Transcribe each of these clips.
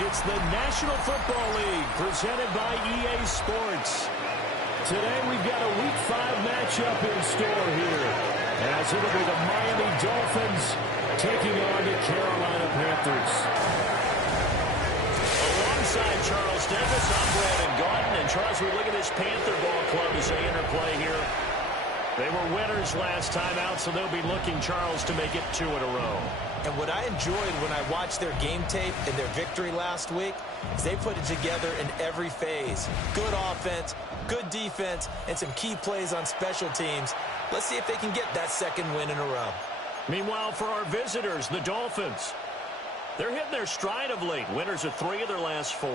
It's the National Football League presented by EA Sports. Today we've got a Week 5 matchup in store here, as it'll be the Miami Dolphins taking on the Carolina Panthers. Alongside Charles Davis, I'm Brandon Gaudin. And Charles, we look at this Panther ball club as they interplay here. They were winners last time out, so they'll be looking, Charles, to make it 2 in a row. And what I enjoyed when I watched their game tape and their victory last week is they put it together in every phase. Good offense, good defense, and some key plays on special teams. Let's see if they can get that second win in a row. Meanwhile, for our visitors, the Dolphins, they're hitting their stride of late. Winners of 3 of their last 4.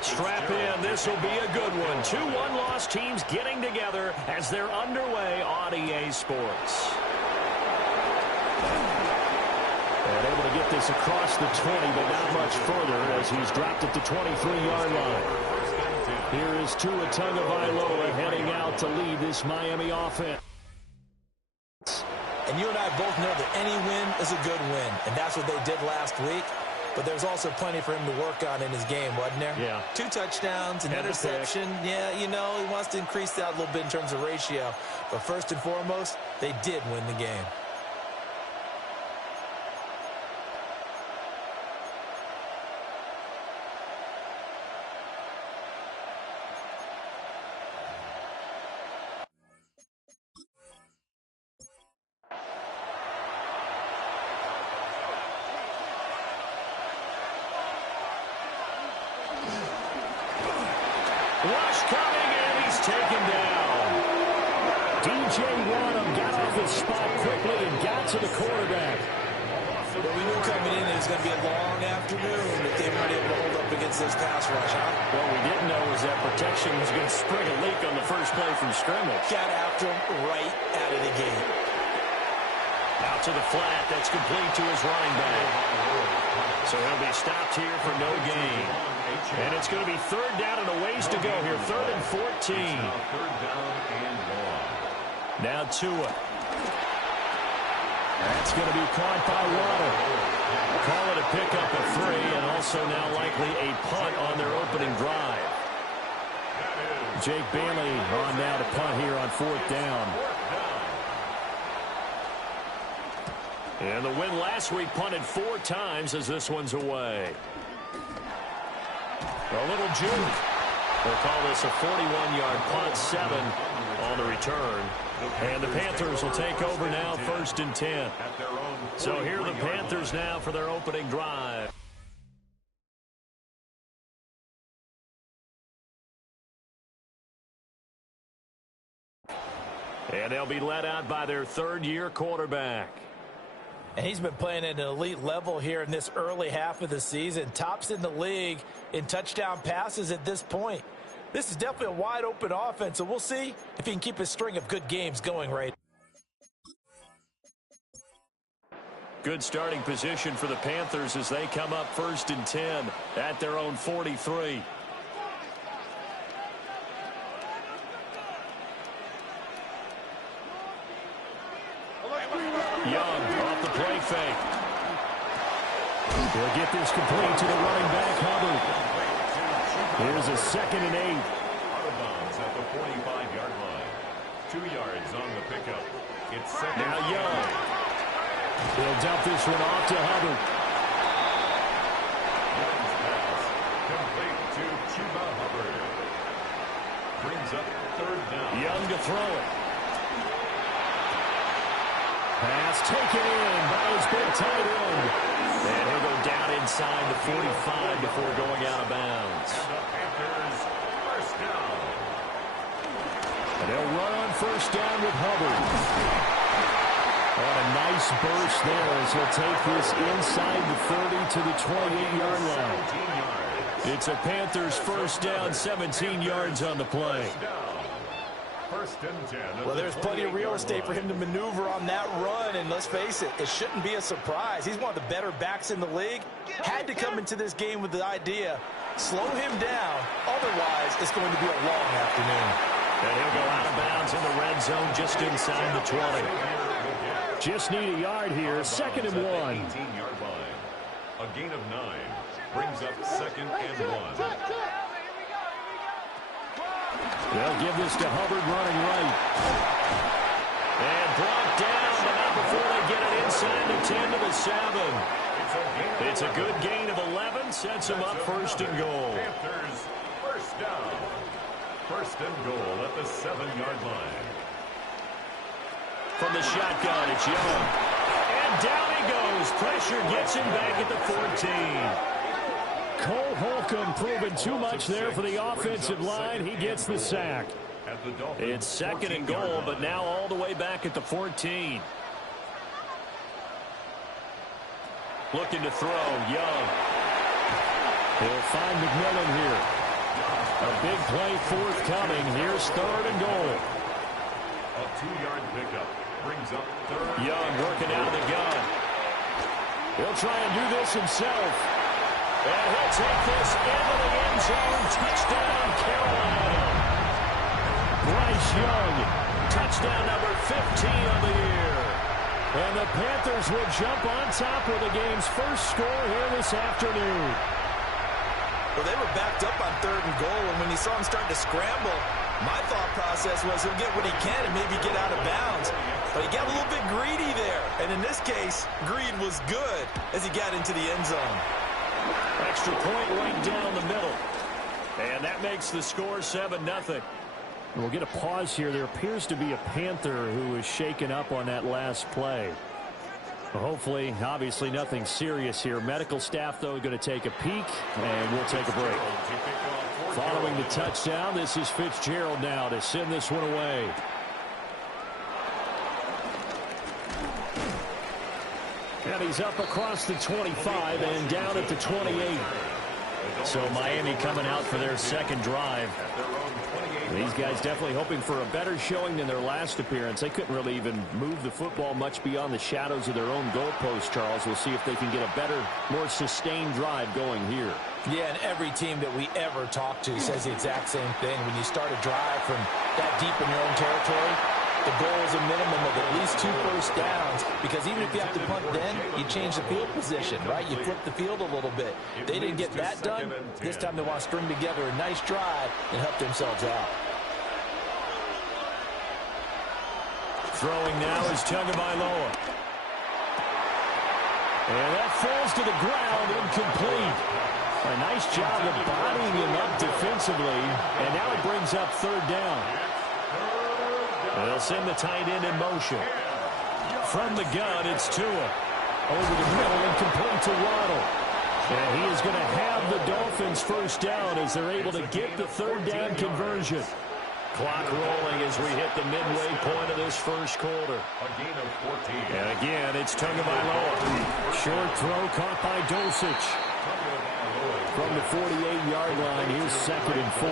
Strap in. This will be a good one. 2 one-loss teams getting together as they're underway on EA Sports. And able to get this across the 20, but not much further as he's dropped at the 23-yard line. Here is Tua Tagovailoa heading out to lead this Miami offense. And you and I both know that any win is a good win, and that's what they did last week. But there's also plenty for him to work on in his game, wasn't there? Yeah. 2 touchdowns, an interception. Yeah, you know, he wants to increase that a little bit in terms of ratio. But first and foremost, they did win the game. Rush coming, and he's taken down. DJ Wadham got off his spot quickly and got to the quarterback. Well, we knew coming in it was going to be a long afternoon if they weren't able to hold up against this pass rush, huh? What we didn't know was that protection was going to spring a leak on the first play from scrimmage. Got after him right out of the gate. Out to the flat. That's complete to his running back. So he'll be stopped here for no gain. And it's going to be 3rd down and a ways to go here. 3rd and 14. Now Tua. That's going to be caught by Waddle. Call it a pickup of 3, and also now likely a punt on their opening drive. Jake Bailey on now to punt here on 4th down. And the win last week punted 4 times as this one's away. A little juke. They'll call this a 41-yard punt, 7 on the return. And the Panthers will take over now, 1st and 10. So here are the Panthers now for their opening drive. And they'll be led out by their 3rd-year quarterback. And he's been playing at an elite level here in this early half of the season. Tops in the league in touchdown passes at this point. This is definitely a wide-open offense, so we'll see if he can keep his string of good games going right. Good starting position for the Panthers as they come up 1st and 10 at their own 43. Young off the play fake. He'll get this complete to the running back, Hubbard. Here's a 2nd and 8. Out of bounds at the 45-yard line. 2 yards on the pickup. It's 2nd. Now Young. He'll dump this one off to Hubbard. Young's pass. Complete to Chuba Hubbard. Brings up 3rd down. Young to throw it. Pass taken in by his big tight end. And he'll go down inside the 45 before going out of bounds. And the Panthers, 1st down. And they'll run on 1st down with Hubbard. On a nice burst there as he'll take this inside the 30 to the 28-yard line. It's a Panthers 1st down, 17 yards on the play. 1st and 10. Well, there's plenty of real estate for him to maneuver on that run, and let's face it, it shouldn't be a surprise. He's one of the better backs in the league. Had to come into this game with the idea, slow him down, otherwise it's going to be a long afternoon. And he'll go out of bounds He's in the red zone just inside the 20. Just need a yard here. 2nd and 1. 18-yard line. A gain of 9 brings up 2nd and 1. They'll give this to Hubbard running right. And brought down, but not before they get it inside the 10 to the 7. It's a good gain of 11. Sets them up 1st and goal. Panthers first down. 1st and goal at the 7-yard line. From the shotgun, it's Young. And down he goes. Pressure gets him back at the 14. Cole Holcomb proving too much there for the offensive line. He gets the sack. It's 2nd and goal, but now all the way back at the 14. Looking to throw, Young. He'll find McMillan here. A big play forthcoming. Here's 3rd and goal. A 2-yard pickup brings up 3rd. Young working out of the gun. He'll try and do this himself. And he'll take this into the end zone. Touchdown, Carolina. Bryce Young, touchdown number 15 on the year. And the Panthers will jump on top of the game's first score here this afternoon. Well, they were backed up on 3rd and goal, and when you saw him starting to scramble, my thought process was he'll get what he can and maybe get out of bounds. But he got a little bit greedy there. And in this case, greed was good as he got into the end zone. Extra point right down the middle. And that makes the score 7-0. We'll get a pause here. There appears to be a Panther who is shaken up on that last play. Hopefully, obviously nothing serious here. Medical staff, though, going to take a peek, and we'll take a break. Following the touchdown, this is Fitzgerald now to send this one away. And he's up across the 25 and down at the 28. So Miami coming out for their 2nd drive. These guys definitely hoping for a better showing than their last appearance. They couldn't really even move the football much beyond the shadows of their own goalpost, Charles. We'll see if they can get a better, more sustained drive going here. Yeah, and every team that we ever talk to says the exact same thing. When you start a drive from that deep in your own territory, the goal is a minimum of at least 2 first downs, because even if you have to punt then, you change the field position, right? You flip the field a little bit. They didn't get that done. This time they want to string together a nice drive and help themselves out. Throwing now is Tagovailoa. And that falls to the ground, incomplete. A nice job of bodying him up defensively, and now it brings up 3rd down. They'll send the tight end in motion. From the gun, it's Tua. Over the middle and complete to Waddle. And he is going to have the Dolphins first down as they're able to get the 3rd down conversion. Clock rolling as we hit the midway point of this first quarter. A gain of 14. And again, it's Tagovailoa. Short throw caught by Dulcich. From the 48-yard line, here's 2nd and 4.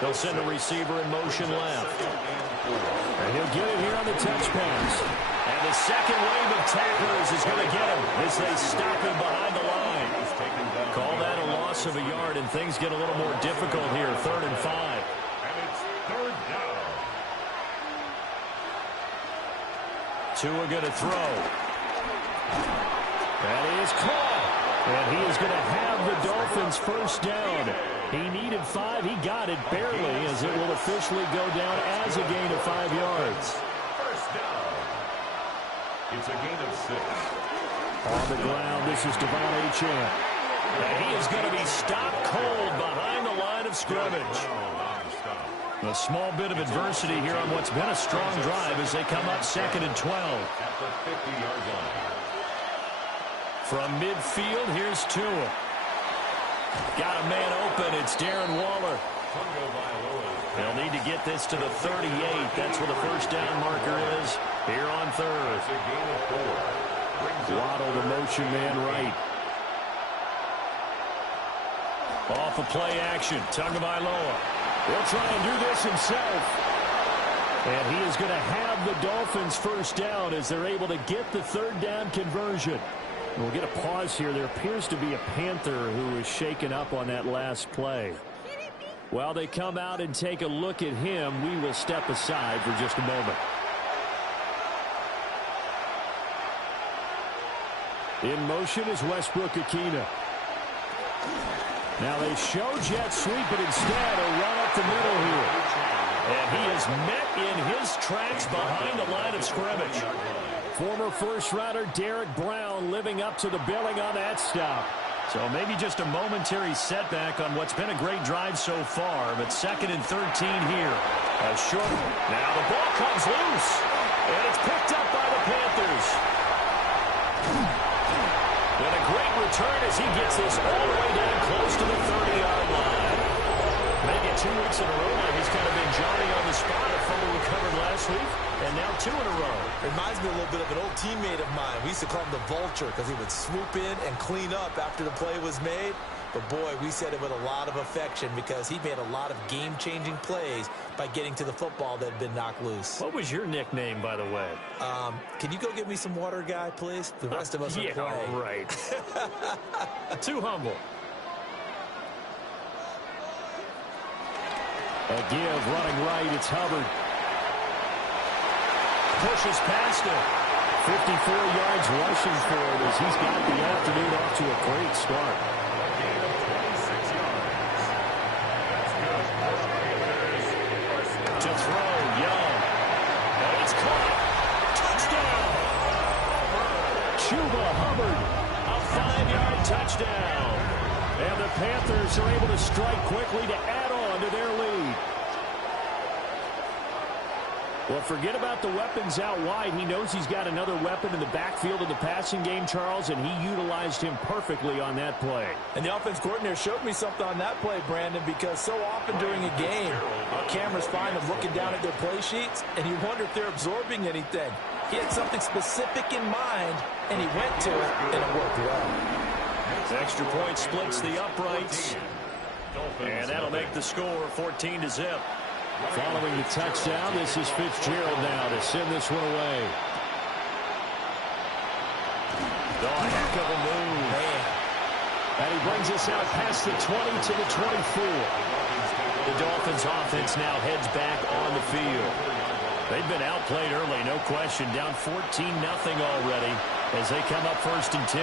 They'll send a receiver in motion left. And he'll get it here on the touch pass. And the second wave of tacklers is going to get him as they stop him behind the line. Call that a loss of a yard, and things get a little more difficult here. 3rd and 5. And it's 3rd down. Tua going to throw. That is caught. And he is going to have the Dolphins first down. He needed 5. He got it barely, as it will officially go down as a gain of 5 yards. First down. It's a gain of 6. On the ground, this is Devon Achane. And he is going to be stopped cold behind the line of scrimmage. A small bit of adversity here on what's been a strong drive as they come up 2nd and 12. At the 50-yard line. From midfield, here's Tua. Got a man open. It's Darren Waller. They'll need to get this to the 38. That's where the first down marker is here on 3rd. Waddle, the motion man right. Off of play action. Tagovailoa. He'll try and do this himself. And he is going to have the Dolphins first down as they're able to get the 3rd down conversion. We'll get a pause here. There appears to be a Panther who is shaken up on that last play. While they come out and take a look at him, we will step aside for just a moment. In motion is Westbrook-Ikhine. Now they show jet sweep, but instead a run up the middle here. And he is met in his tracks behind the line of scrimmage. Former first-rounder Derek Brown living up to the billing on that stop. So maybe just a momentary setback on what's been a great drive so far, but 2nd and 13 here. A short. Now the ball comes loose, and it's picked up by the Panthers. And a great return as he gets this all the way down close to the 30-yard line. Maybe 2 weeks in a row now he's kind of been Johnny on the spot. A fumble recovered last week, and now 2 in a row. Reminds me a little bit of an old teammate of mine. We used to call him the Vulture because he would swoop in and clean up after the play was made. But, boy, we said it with a lot of affection because he made a lot of game-changing plays by getting to the football that had been knocked loose. What was your nickname, by the way? Can you go get me some water, guy, please? The rest of us are playing. Right. Too humble. A give running right. It's Hubbard. Pushes past it. 54 yards rushing for it as he's got the afternoon off to a great start. To throw, Young. And it's caught. Touchdown. Chuba Hubbard. A 5-yard touchdown. And the Panthers are able to strike quickly to add on to their lead. Well, forget about the weapons out wide. He knows he's got another weapon in the backfield of the passing game, Charles, and he utilized him perfectly on that play. And the offense coordinator showed me something on that play, Brandon, because so often during a game, our cameras find them looking down at their play sheets, and you wonder if they're absorbing anything. He had something specific in mind, and he went to it, and it worked well. The extra point splits the uprights, and that'll make the score 14-0. Following the touchdown, this is Fitzgerald now to send this one away. Oh, heck of a move. Man. And he brings us out past the 20 to the 24. The Dolphins offense now heads back on the field. They've been outplayed early, no question. Down 14-0 already as they come up 1st and 10.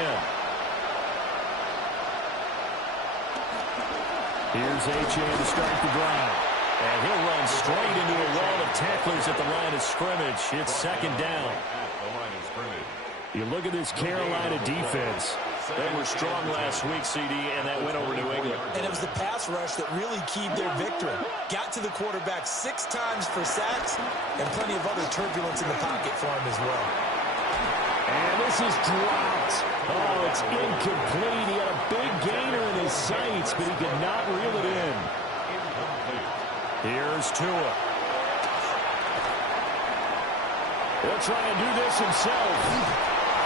Here's Achane to start the drive. And he'll run straight into a wall of tacklers at the line of scrimmage. It's 2nd down. You look at this Carolina defense. They were strong last week, CD, and that went over New England. And it was the pass rush that really keyed their victory. Got to the quarterback 6 times for sacks and plenty of other turbulence in the pocket for him as well. And this is dropped. Oh, it's incomplete. He had a big gainer in his sights, but he could not reel it in. Here's Tua. He'll try and do this himself.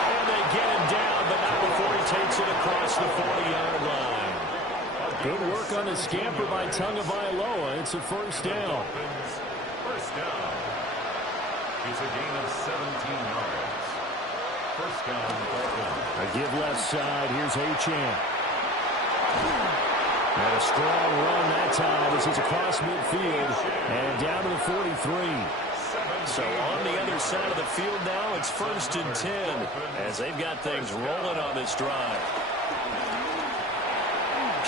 And they get him down, but not before he takes it across the 40-yard line. Good work on the scamper by Tagovailoa. It's a 1st down. First down. It's a gain of 17 yards. First down, Dolphins. A give left side. Here's Achane. And a strong run that time as he's across midfield and down to the 43. So on the other side of the field now, it's 1st and 10 as they've got things rolling on this drive.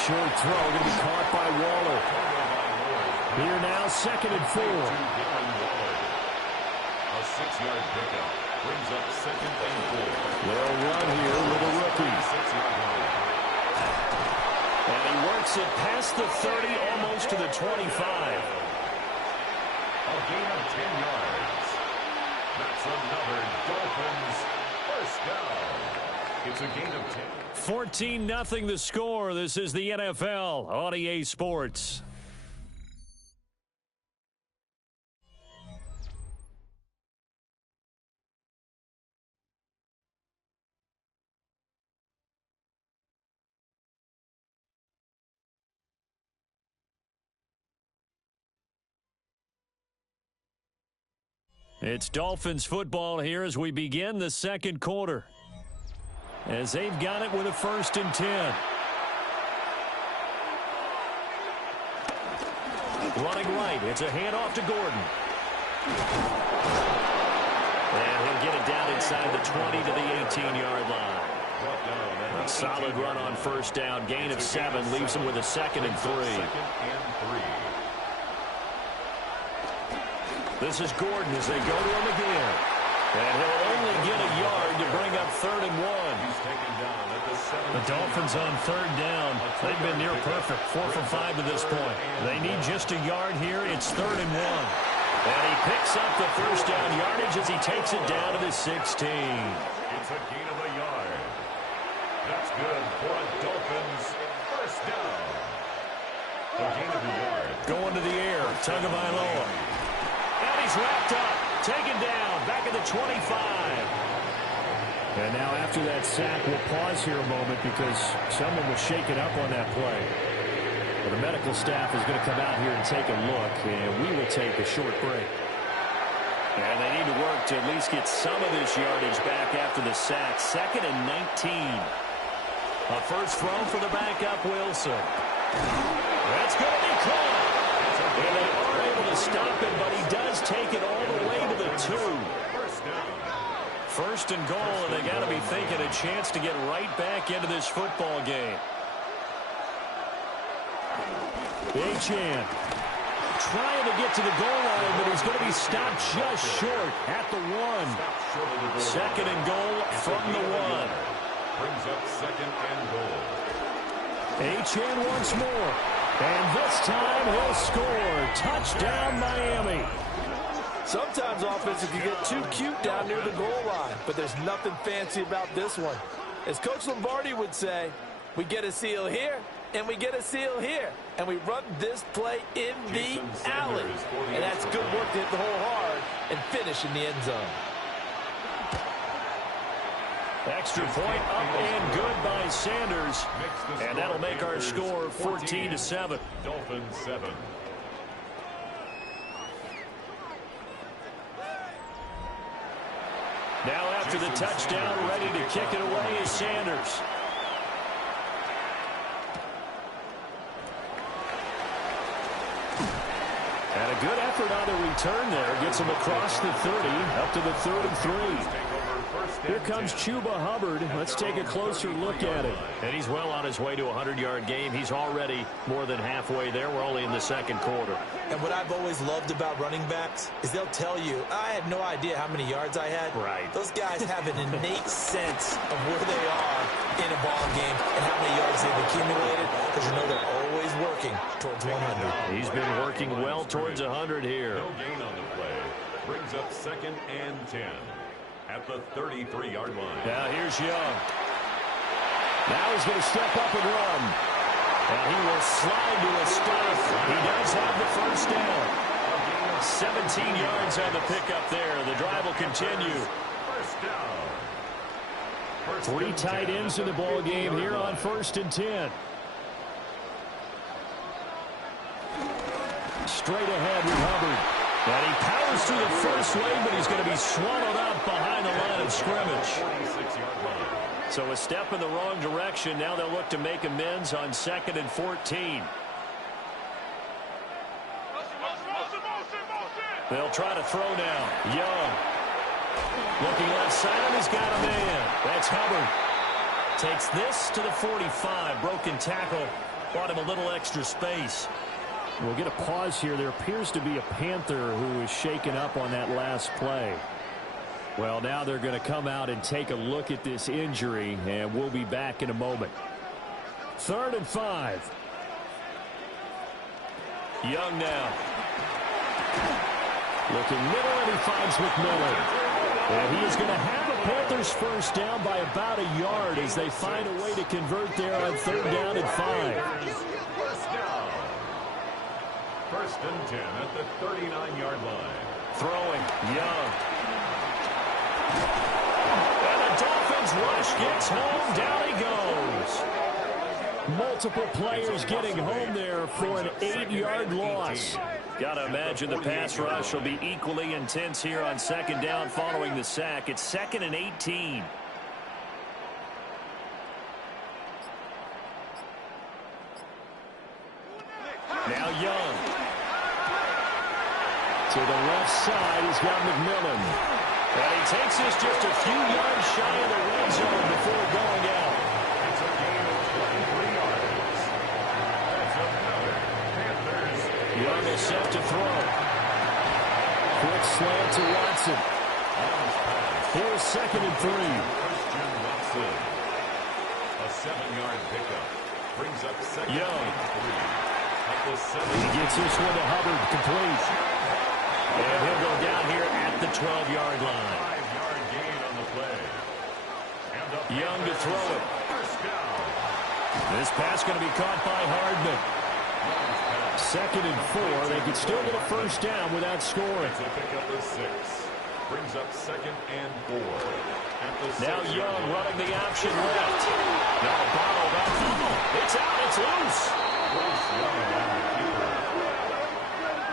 Short throw going to be caught by Waller. Here now, 2nd and 4. A 6-yard pickup brings up 2nd and 4. They'll run here with a rookie. And he works it past the 30, almost to the 25. A gain of 10 yards. That's another Dolphins first down. It's a gain of 10. 14-0 the score. This is the NFL on EA Sports. It's Dolphins football here as we begin the 2nd quarter. As they've got it with a 1st and 10. Running right. It's a handoff to Gordon. And he'll get it down inside the 20 to the 18-yard line. A solid run on first down. Gain of 7 leaves him with a 2nd and 3. This is Gordon as they go to him again. And he'll only get a yard to bring up 3rd and 1. The Dolphins on 3rd down. They've been near perfect. 4 for 5 to this point. They need just a yard here. It's 3rd and 1. And he picks up the first down yardage as he takes it down to the 16. It's a gain of a yard. That's good for a Dolphins first down. A gain of a yard. Going to the air. Tagovailoa. And he's wrapped up. Taken down. Back at the 25. And now after that sack, we'll pause here a moment because someone was shaken up on that play. Well, the medical staff is going to come out here and take a look, and we will take a short break. And they need to work to at least get some of this yardage back after the sack. 2nd and 19. A first throw for the backup, Wilson. That's going to be caught. And they are able to stop it, but he does take it all the way to the 2. First and goal, and they got to be thinking a chance to get right back into this football game. Achane trying to get to the goal line, but he's going to be stopped just short at the 1. 2nd and goal from the 1. Brings up 2nd and goal. Achane once more. And this time he'll score. Touchdown, Miami. Sometimes offenses can get too cute down near the goal line, but there's nothing fancy about this one. As Coach Lombardi would say, we get a seal here, and we get a seal here, and we run this play in the alley. And that's good work to hit the hole hard and finish in the end zone. Extra point up and good by Sanders. And that'll make our score 14-7. Dolphins 7. Now after the touchdown, ready to kick it away is Sanders. And a good effort on the return there. Gets him across the 30, up to the 3rd and 3. Here comes Chuba Hubbard. Let's take a closer look at it. And he's well on his way to a 100-yard game. He's already more than halfway there. We're only in the 2nd quarter. And what I've always loved about running backs is they'll tell you, I had no idea how many yards I had. Right. Those guys have an innate sense of where they are in a ball game and how many yards they've accumulated, because you know they're always working towards 100. He's been working well towards 100 here. No gain on the play. Brings up 2nd and 10. At the 33-yard line. Now here's Young. Now he's going to step up and run. And he will slide to a stop. He does have the first down. 17 yards on the pickup there. The drive will continue. First down. 3 tight ends in the ball game here on 1st and 10. Straight ahead with Hubbard. And he powers through the first wave, but he's going to be swallowed up behind the line of scrimmage. So a step in the wrong direction. Now they'll look to make amends on 2nd and 14. They'll try to throw now. Young. Looking left side, he's got a man. That's Hubbard. Takes this to the 45. Broken tackle. Brought him a little extra space. We'll get a pause here. There appears to be a Panther who was shaken up on that last play. Well, now they're going to come out and take a look at this injury, and we'll be back in a moment. 3rd and 5. Young now. Looking middle, and he finds McMillan. And he is going to have a Panthers first down by about a yard as they find a way to convert there on 3rd down and 5. First down. 1st and 10 at the 39-yard line. Throwing. Young. And the Dolphins rush gets home. Down he goes. Multiple players getting home there for an 8-yard loss. Got to imagine the pass rush will be equally intense here on 2nd down following the sack. It's 2nd and 18. Now Young. To the left side, he's got McMillan. And he takes this just a few yards shy of the red zone before going out. It's a gain of 23 yards. That's another Panthers. Young is set to throw. Quick slant to Watson. Here's 2nd and 3. Christian Watson. A 7-yard pickup. Brings up 2nd Young. and 3. At the 7. He gets this one to Hubbard, complete. And he'll go down here at the 12-yard line. 5-yard gain on the play. And up Young to throw it. First down. This pass going to be caught by Hardman. 2nd and 4. They could still get a first down without scoring. It's a pickup of 6. Brings up 2nd and 4. At the Now 6-yard Young line. running the option left. Now bottled up. It's out. It's loose. Bruce Young on the keeper.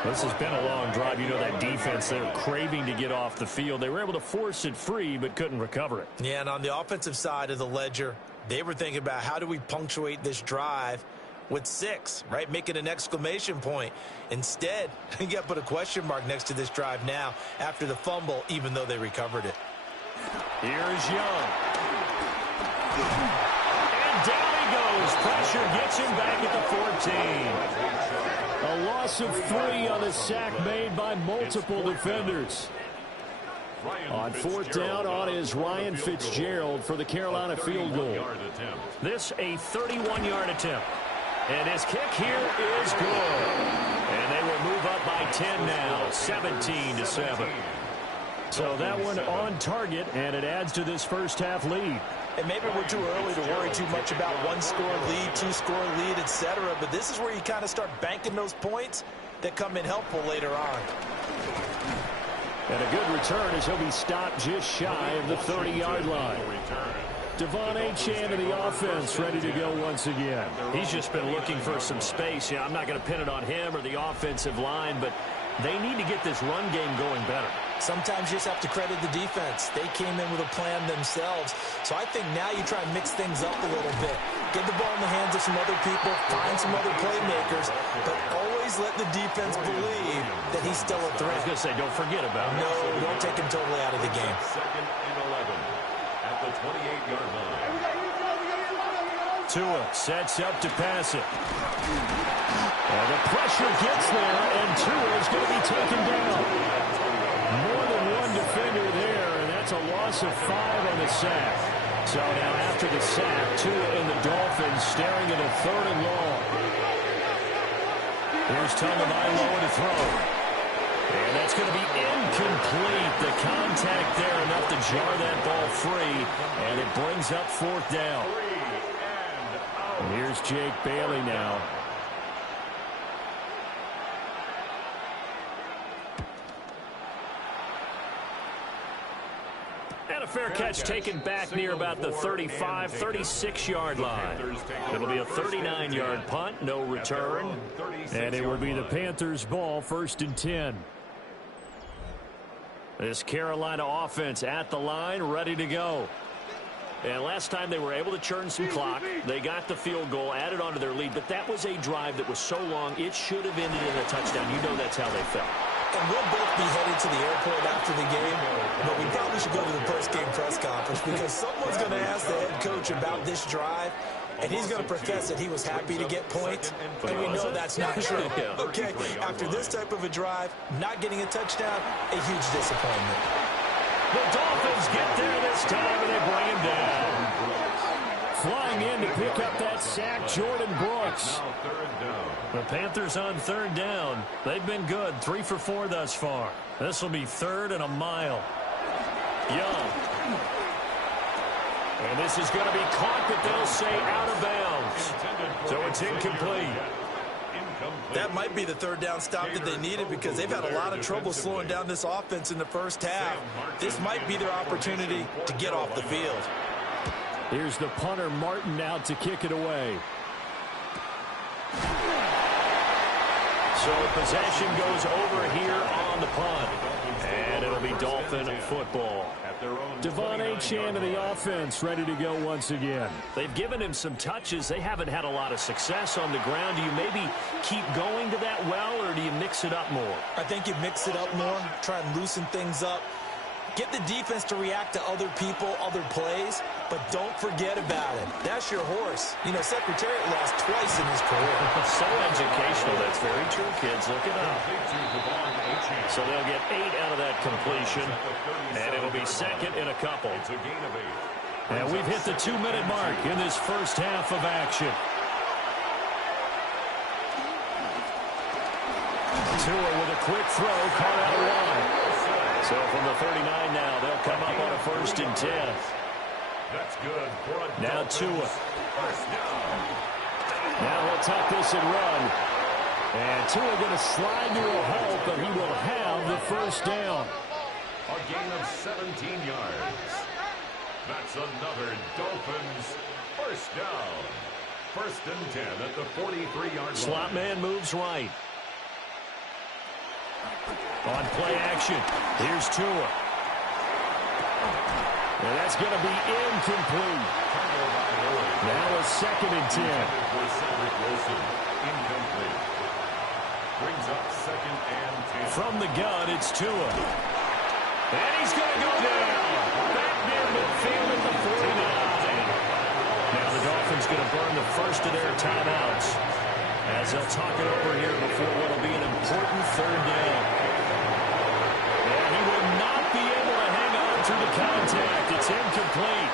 This has been a long drive. You know that defense, they're craving to get off the field. They were able to force it free, but couldn't recover it. Yeah, and on the offensive side of the ledger, they were thinking about how do we punctuate this drive with 6, right? Make it an exclamation point. Instead, you got to put a question mark next to this drive now after the fumble, even though they recovered it. Here's Young. And down he goes. Pressure gets him back at the 14. A loss of 3 on the sack made by multiple defenders. On 4th down on is Ryan Fitzgerald for the Carolina field goal. This a 31-yard attempt. And his kick here is good. And they will move up by 10 now, 17-7. So that one on target, and it adds to this first half lead. And maybe we're too early to worry too much about 1-score lead, 2-score lead, etc. But this is where you kind of start banking those points that come in helpful later on. And a good return as he'll be stopped just shy of the 30-yard line. Devon Achane to the offense, ready to go once again. He's just been looking for some space. Yeah, I'm not going to pin it on him or the offensive line, but they need to get this run game going better. Sometimes you just have to credit the defense. They came in with a plan themselves. So I think now you try and mix things up a little bit. Get the ball in the hands of some other people, find some other playmakers, but always let the defense believe that he's still a I threat. was going to say, don't forget about it. No, don't take him totally out of the game. 2nd and 11 at the 28-yard line. Tua sets up to pass it. And the pressure gets there, and Tua is going to be taken down. More than one defender there, and that's a loss of 5 on the sack. So now after the sack, Tua and the Dolphins staring at a 3rd and long. Here's Tagovailoa to throw. And that's going to be incomplete. The contact there enough to jar that ball free, and it brings up 4th down. And here's Jake Bailey now. And a fair catch taken back near about the 35, 36-yard line. It'll be a 39-yard punt, no return. And it will be the Panthers' ball, 1st and 10. This Carolina offense at the line, ready to go. And last time they were able to churn some clock. They got the field goal, added on to their lead. But that was a drive that was so long, it should have ended in a touchdown. You know that's how they felt. And we'll both be headed to the airport after the game, but we probably should go to the post-game press conference because someone's going to ask the head coach about this drive, and he's going to profess that he was happy to get points, and we know that's not true. Okay, after this type of a drive, not getting a touchdown, a huge disappointment. The Dolphins get there this time, and they bring him down. Flying in to pick up that sack, Jordan Brooks. Now 3rd down. The Panthers on 3rd down. They've been good, 3 for 4 thus far. This will be 3rd and a mile. Young. And this is going to be caught, but they'll say out of bounds. So it's incomplete. That might be the 3rd down stop that they needed because they've had a lot of trouble slowing down this offense in the first half. This might be their opportunity to get off the field. Here's the punter, Martin, out to kick it away. So possession goes over here on the punt. And it'll be Dolphin football. Devon Achane of the offense ready to go once again. They've given him some touches. They haven't had a lot of success on the ground. Do you maybe keep going to that well, or do you mix it up more? I think you mix it up more, try and loosen things up. Get the defense to react to other people, other plays, but don't forget about it. That's your horse. You know, Secretariat lost twice in his career. So educational. That's very true, kids. Look it up. So they'll get 8 out of that completion, and it'll be second in a couple. And we've hit the 2-minute mark in this first half of action. Tua with a quick throw, caught out wide. So from the 39 now, they'll come up on a 1st and 10. That's good. Now Tua. Now he'll tuck this and run. And Tua going to slide to a halt, but he will have the first down. A gain of 17 yards. That's another Dolphins first down. 1st and 10 at the 43-yard line. Slot man moves right. On play action, here's Tua. And that's going to be incomplete. Now a 2nd and 10. Incomplete. Brings up 2nd and 10. From the gun, it's Tua. And he's going to go down. Back near midfield at the 49. Now the Dolphins going to burn the first of their timeouts, as they'll talk it over here before what will be an important 3rd down. And he will not be able to hang on through the contact. It's incomplete.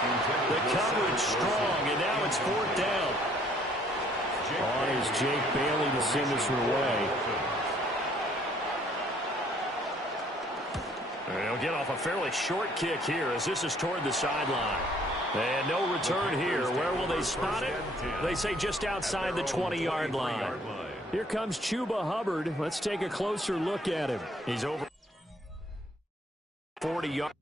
The coverage strong, and now it's 4th down. On is Jake Bailey to send this away. And he'll get off a fairly short kick here, as this is toward the sideline. And no return here. Where will they spot it? They say just outside the 20-yard line. Here comes Chuba Hubbard. Let's take a closer look at him. He's over 40 yards.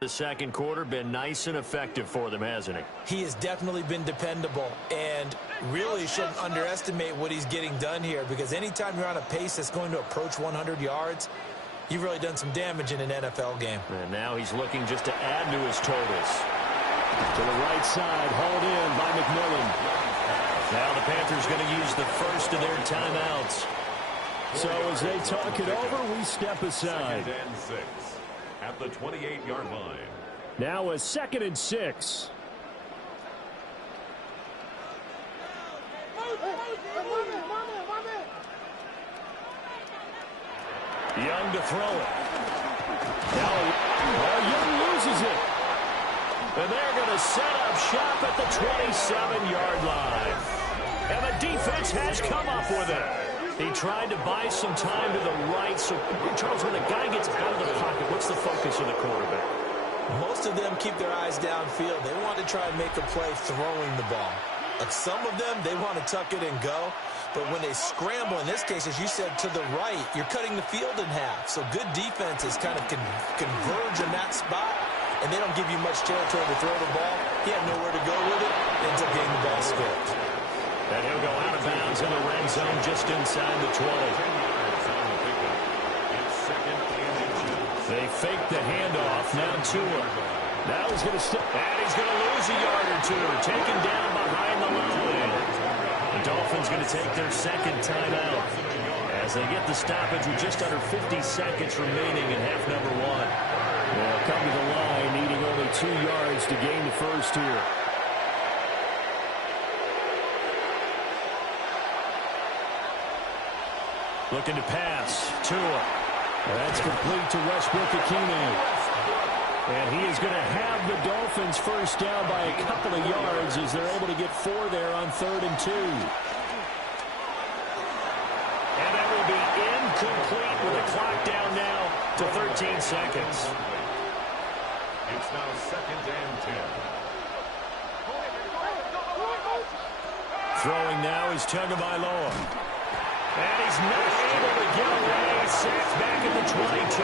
The second quarter been nice and effective for them, hasn't it? He has definitely been dependable, and really shouldn't underestimate what he's getting done here, because anytime you're on a pace that's going to approach 100 yards, you've really done some damage in an NFL game. And now he's looking just to add to his totals. To the right side, hauled in by McMillan. Now the Panthers going to use the first of their timeouts. So as they talk it over, we step aside. 2nd and 6 at the 28-yard line. Now a 2nd and 6. Young to throw it. Now Young loses it. And they're going to set up shop at the 27-yard line. And the defense has come up with it. He tried to buy some time to the right. So, Charles, when a guy gets out of the pocket, what's the focus of the quarterback? Most of them keep their eyes downfield. They want to try and make a play throwing the ball. Some of them, they want to tuck it and go. But when they scramble, in this case, as you said, to the right, you're cutting the field in half. So good defenses kind of converge in that spot and they don't give you much territory to throw the ball, he had nowhere to go with it, ends up getting the ball stripped. And he'll go out of bounds in the red zone just inside the 20. They fake the handoff. Now Tua. Now he's going to step, and he's going to lose a yard or two. Taken down behind the line. The Dolphins going to take their second timeout as they get the stoppage with just under 50 seconds remaining in half number one. They'll come to the line, needing only 2 yards to gain the first here. Looking to pass. Tua. That's complete to Westbrook-Ikhine. And he is going to have the Dolphins first down by a couple of yards as they're able to get 4 there on 3rd and 2. And that will be incomplete with the clock down now to 13 seconds. It's now 2nd and 10. Throwing now is Tagovailoa. And he's not able to get away. Sacked back at the 22.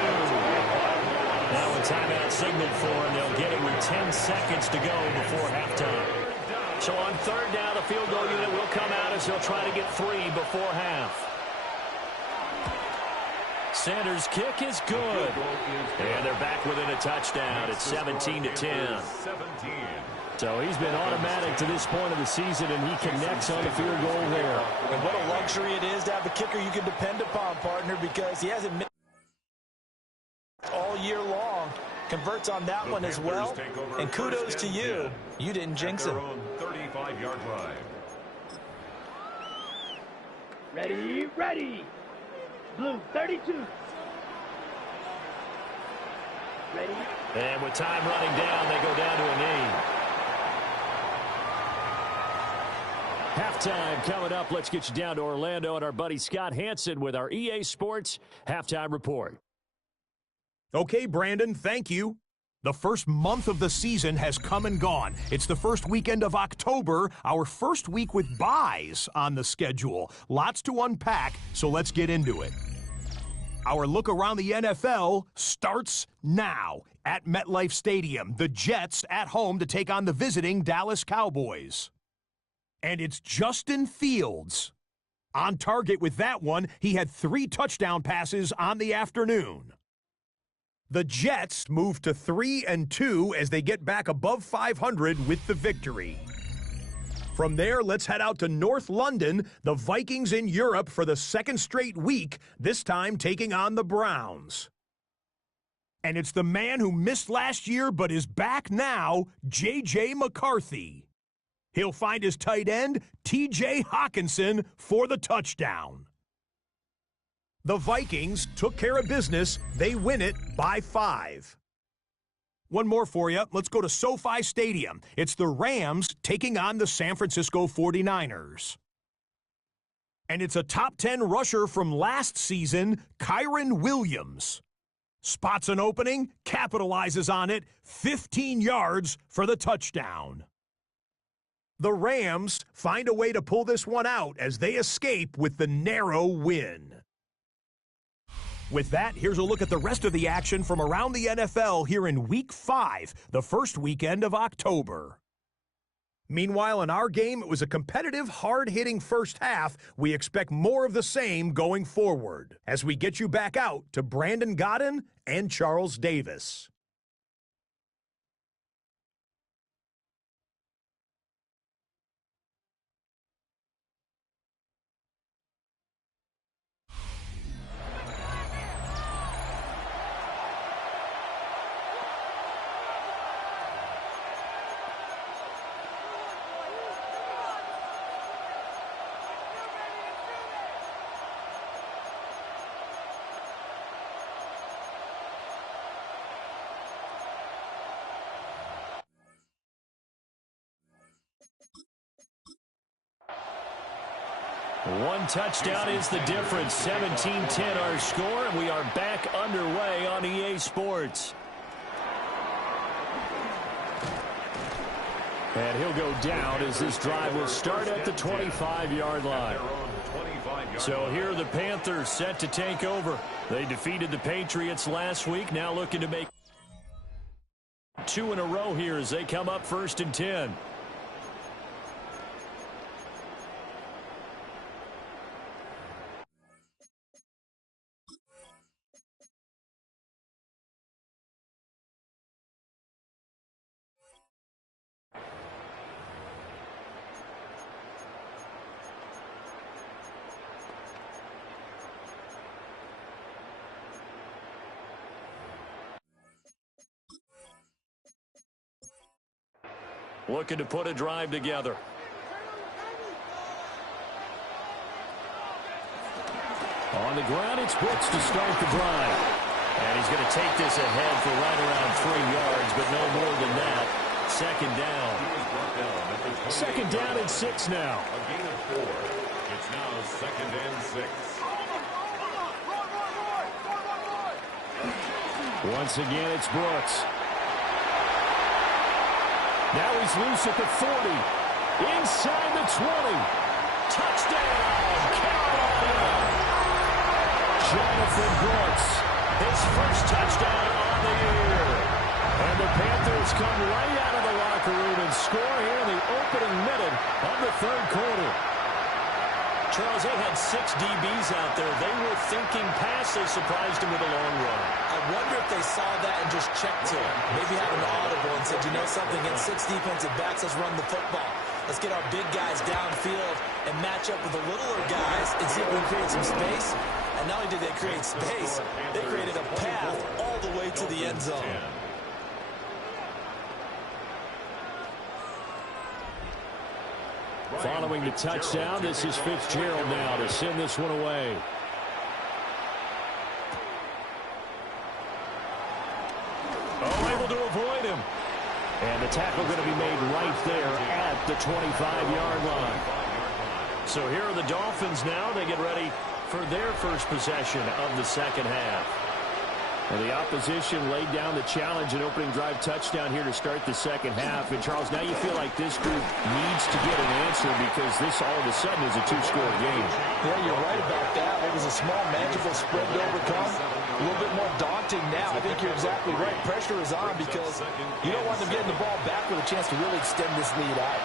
Now a timeout signaled for him. They'll get it with 10 seconds to go before halftime. So on 3rd down, the field goal unit will come out as they'll try to get 3 before half. Sanders' kick is good. And they're back within a touchdown. It's 17-10. So he's been automatic to this point of the season, and he connects on the field goal there. And what a luxury it is to have a kicker you can depend upon, partner, because he hasn't missed all year long. Converts on that one as well. And kudos to you. You didn't jinx him. 35-yard line. Ready, ready. Blue, 32. Ready. And with time running down, they go down to a knee. Halftime coming up. Let's get you down to Orlando and our buddy Scott Hansen with our EA Sports Halftime Report. Okay, Brandon, thank you. The first month of the season has come and gone. It's the first weekend of October, our first week with byes on the schedule. Lots to unpack, so let's get into it. Our look around the NFL starts now. At MetLife Stadium, the Jets at home to take on the visiting Dallas Cowboys. And it's Justin Fields. On target with that one, he had 3 touchdown passes on the afternoon. The Jets move to 3-2 as they get back above 500 with the victory. From there, let's head out to North London, the Vikings in Europe for the 2nd straight week, this time taking on the Browns. And it's the man who missed last year but is back now, J.J. McCarthy. He'll find his tight end, T.J. Hawkinson, for the touchdown. The Vikings took care of business. They win it by 5. One more for you. Let's go to SoFi Stadium. It's the Rams taking on the San Francisco 49ers. And it's a top 10 rusher from last season, Kyren Williams. Spots an opening, capitalizes on it, 15 yards for the touchdown. The Rams find a way to pull this one out as they escape with the narrow win. With that, here's a look at the rest of the action from around the NFL here in Week 5, the first weekend of October. Meanwhile, in our game, it was a competitive, hard-hitting first half. We expect more of the same going forward as we get you back out to Brandon Godden and Charles Davis. One touchdown is the difference. 17-10 our score, and we are back underway on EA Sports. And he'll go down as this drive will start at the 25-yard line. So here are the Panthers set to take over. They defeated the Patriots last week, now looking to make 2 in a row here as they come up 1st and 10. Looking to put a drive together. On the ground, it's Brooks to start the drive. And he's going to take this ahead for right around 3 yards, but no more than that. 2nd down. 2nd down and 6 now. A gain of 4. It's now 2nd and 6. Once again, it's Brooks. Now he's loose at the 40. Inside the 20. Touchdown, Carolina. Jonathan Brooks, his first touchdown on the year. And the Panthers come right out of the locker room and score here in the opening minute of the 3rd quarter. Charles, they had 6 DBs out there. They were thinking pass. They surprised him with a long run. I wonder if they saw that and just checked to him. Maybe had an audible and said, you know something, against 6 defensive backs, let's run the football. Let's get our big guys downfield and match up with the littler guys and see if we can create some space. And not only did they create space, they created a path all the way to the end zone. Following the touchdown, this is Fitzgerald now to send this one away. Oh, able to avoid him. And the tackle going to be made right there at the 25-yard line. So here are the Dolphins now. They get ready for their first possession of the 2nd half. And the opposition laid down the challenge and opening drive touchdown here to start the 2nd half. And, Charles, now you feel like this group needs to get an answer because this all of a sudden is a 2-score game. Yeah, you're right about that. It was a small, manageable spread to overcome. A little bit more daunting now. I think you're exactly right. Pressure is on because you don't want them getting the ball back with a chance to really extend this lead out.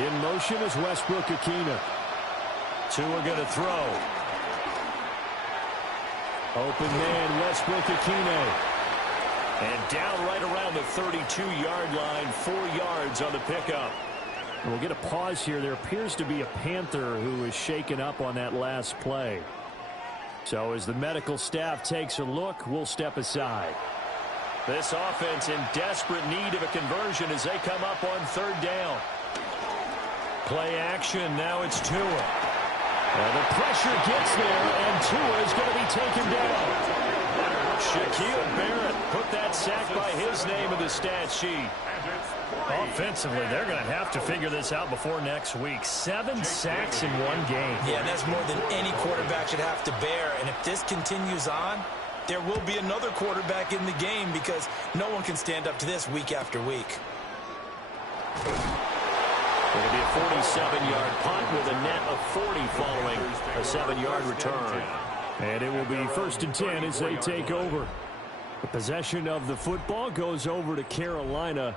In motion is Westbrook Akina. 2 are going to throw. Open man, Westbrook Akina. And down right around the 32-yard line, 4 yards on the pickup. We'll get a pause here. There appears to be a Panther who is shaken up on that last play. So as the medical staff takes a look, we'll step aside. This offense in desperate need of a conversion as they come up on 3rd down. Play action, now it's Tua. And the pressure gets there, and Tua is going to be taken down. Shaquille Barrett put that sack by his name in the stat sheet. Offensively, they're going to have to figure this out before next week. 7 sacks in 1 game. Yeah, that's more than any quarterback should have to bear. And if this continues on, there will be another quarterback in the game because no one can stand up to this week after week. It'll be a 47-yard punt with a net of 40 following a 7-yard return. And it will be 1st and 10 as they take over. The possession of the football goes over to Carolina.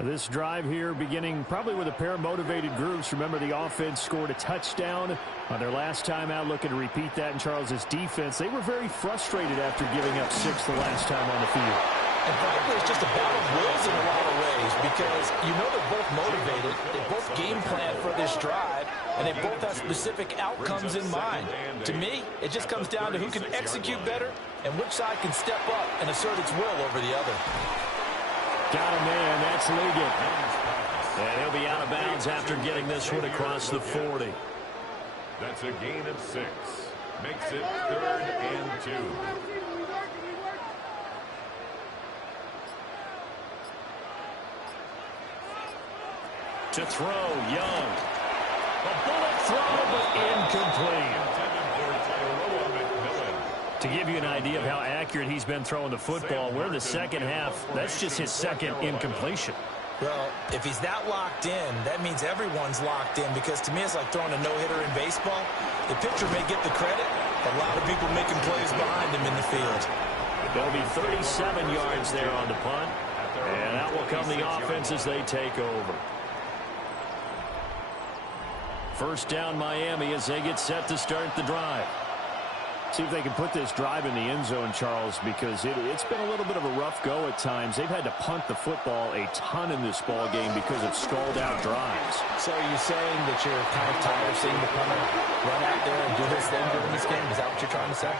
This drive here beginning probably with a pair of motivated groups. Remember, the offense scored a touchdown on their last time out, looking to repeat that in Charles's defense. They were very frustrated after giving up 6 the last time on the field. And frankly, it's just a battle of wills in a lot of ways because you know they're both motivated. They both game plan for this drive, and they both have specific outcomes in mind. To me, it just comes down to who can execute better and which side can step up and assert its will over the other. Got a man, that's Liggett. And he'll be out of bounds after getting this one across the 40. That's a gain of 6. Makes it 3rd and 2. To throw, Young. A bullet throw, but incomplete. To give you an idea of how accurate he's been throwing the football, we're in the 2nd half. That's just his 2nd incompletion. Well, if he's that locked in, that means everyone's locked in because to me it's like throwing a no-hitter in baseball. The pitcher may get the credit, but a lot of people making plays behind him in the field. It'll be 37 yards there on the punt. And that will come the offense as they take over. First down Miami as they get set to start the drive. See if they can put this drive in the end zone, Charles, because it's been a little bit of a rough go at times. They've had to punt the football a ton in this ball game because of stalled-out drives. So are you saying that you're kind of tired of seeing the punter run out there and do his thing during this game? Is that what you're trying to say?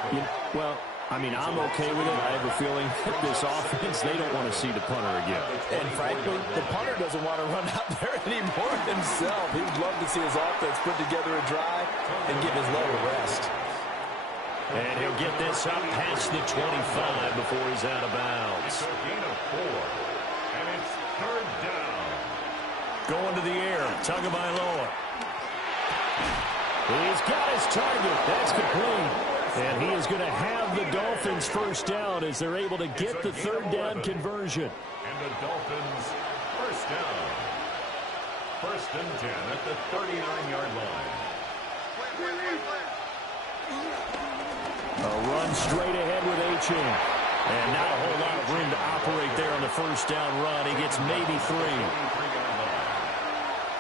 Well, I mean, I'm okay with it. I have a feeling that this offense, they don't want to see the punter again. And frankly, the punter doesn't want to run out there anymore himself. He would love to see his offense put together a drive and give his leg a rest. And he'll get this up past the 25 before he's out of bounds. It's a gain of 4, and it's third down. Going to the air, Tagovailoa. He's got his target. That's complete. And he is going to have the Dolphins first down as they're able to get the third down conversion. And the Dolphins first down. First and 10 at the 39-yard line. A run straight ahead with Achane. And not a whole lot of room to operate there on the first down run. He gets maybe 3. 3-yard line.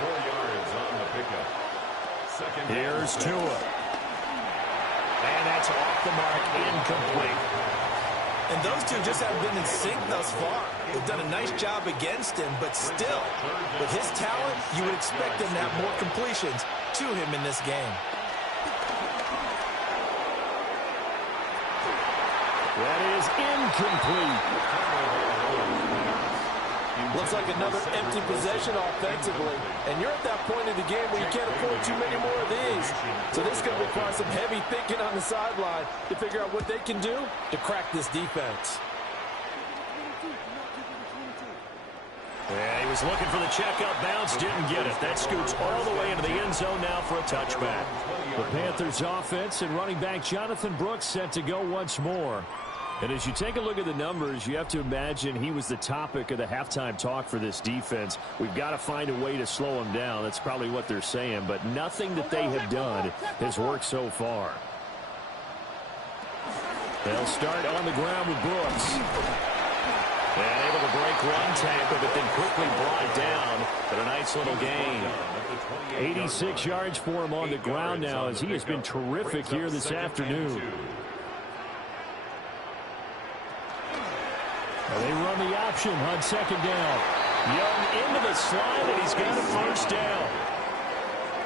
4 yards on the pickup. Second down. Here's Tua. And that's off the mark, incomplete. And those two just haven't been in sync thus far. They've done a nice job against him, but still, with his talent, you would expect him to have more completions to him in this game. That is incomplete. Looks like another empty possession offensively. And you're at that point in the game where you can't afford too many more of these. So this is going to require some heavy thinking on the sideline to figure out what they can do to crack this defense. Yeah, he was looking for the checkup bounce, didn't get it. That scoots all the way into the end zone now for a touchback. The Panthers offense and running back Jonathan Brooks set to go once more. And as you take a look at the numbers, you have to imagine he was the topic of the halftime talk for this defense. We've got to find a way to slow him down. That's probably what they're saying, but nothing that they have done has worked so far. They'll start on the ground with Brooks. And able to break one tackle, but then quickly brought down. But a nice little gain. 86 yards for him on the ground now as he has been terrific here this afternoon. They run the option on second down. Young into the slide, and he's got a first down.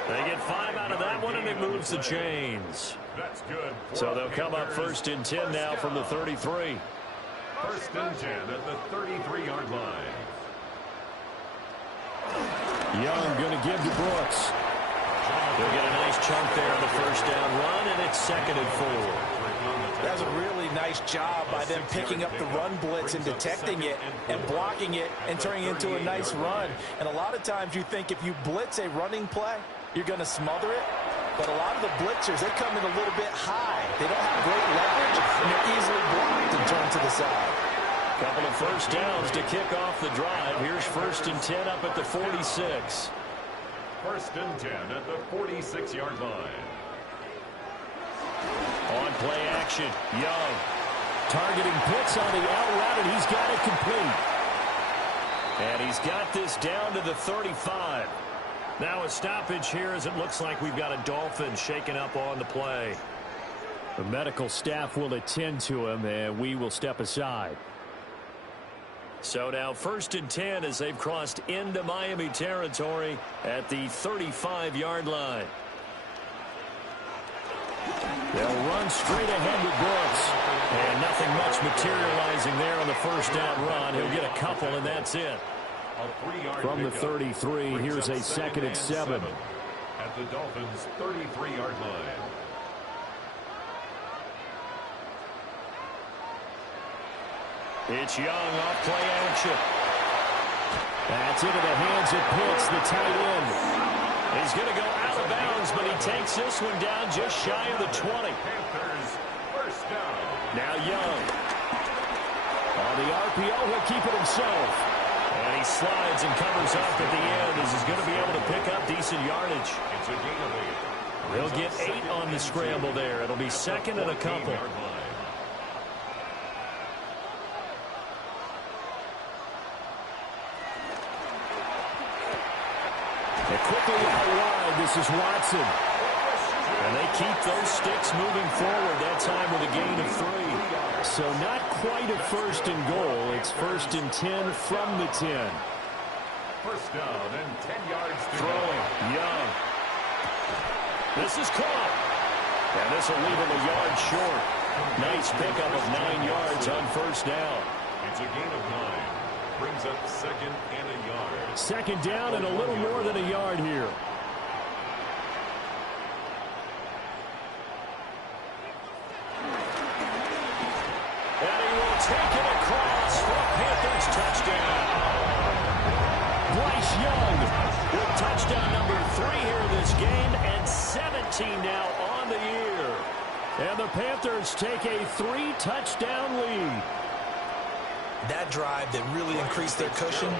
They get 5 out of that one, and it moves the chains. That's good. So they'll come up first and 10 now from the 33. First and 10 at the 33-yard line. Young going to give to Brooks. They'll get a nice chunk there on the first down run, and it's second and 4. That was a really nice job by them picking up the run blitz and detecting it and blocking it and turning it into a nice run. And a lot of times you think if you blitz a running play, you're going to smother it. But a lot of the blitzers, they come in a little bit high. They don't have great leverage, and they're easily blocked and turned to the side. Couple of first downs to kick off the drive. Here's first and 10 up at the 46. First and 10 at the 46-yard line. On play action, Young. Targeting Pitts on the out route, and he's got it complete. And he's got this down to the 35. Now a stoppage here as it looks like we've got a Dolphin shaken up on the play. The medical staff will attend to him, and we will step aside. So now first and 10 as they've crossed into Miami territory at the 35-yard line. They'll run straight ahead with Brooks. And nothing much materializing there on the first down run. He'll get a couple, and that's it. From the 33, here's a second and 7. At the Dolphins' 33-yard line. It's Young off play action. That's into the hands of Pitts, the tight end. He's going to go out of bounds, but he takes this one down just shy of the 20. Panthers first down. Now Young. On the RPO, he'll keep it himself. And he slides and covers up at the end as he's going to be able to pick up decent yardage. It's a gain of 8. They'll get 8 on the scramble there. It'll be second and a couple. quickly out wide. This is Watson. And they keep those sticks moving forward, that time with a gain of 3. So not quite a first and goal. It's first and 10 from the 10. First down and 10 yards to Throwing, Young. This is caught. And this will leave him a yard short. Nice pickup of 9 yards on first down. It's a gain of 9. Brings up second and a yard. Second down and a little more than a yard here. And he will take it across for a Panthers touchdown. Bryce Young with touchdown number 3 here in this game, and 17 now on the year. And the Panthers take a 3-touchdown lead. That drive that really increased their cushion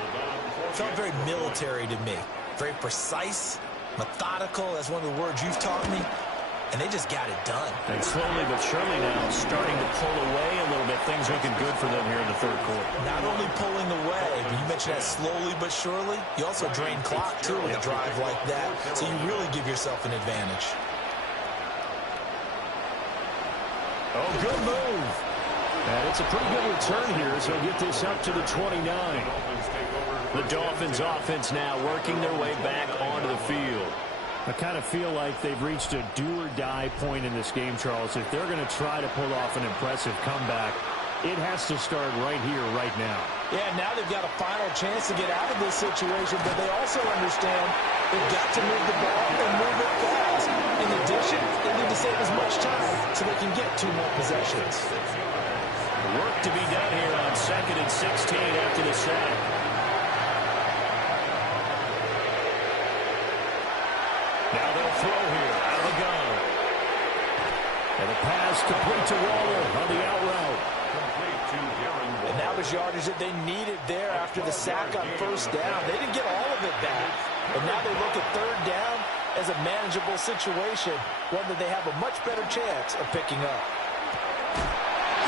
felt very military to me. Very precise, methodical. That's one of the words you've taught me. And they just got it done. And slowly but surely now starting to pull away a little bit. Things looking good for them here in the third quarter. Not only pulling away, but you mentioned that slowly but surely. You also drain clock, too, with a drive like that. So you really give yourself an advantage. Oh, good move. And it's a pretty good return here, so he'll get this up to the 29. The Dolphins offense now working their way back onto the field. I kind of feel like they've reached a do-or-die point in this game, Charles. If they're going to try to pull off an impressive comeback, it has to start right here, right now. Yeah, now they've got a final chance to get out of this situation, but they also understand they've got to move the ball and move it fast. In addition, they need to save as much time so they can get 2 more possessions. Work to be done here on 2nd and 16 after the sack. Now they'll throw here out of the gun. And a pass complete to Waller on the out route. And that was yardage that they needed there after the sack on first down. They didn't get all of it back. But now they look at third down as a manageable situation, one that they have a much better chance of picking up.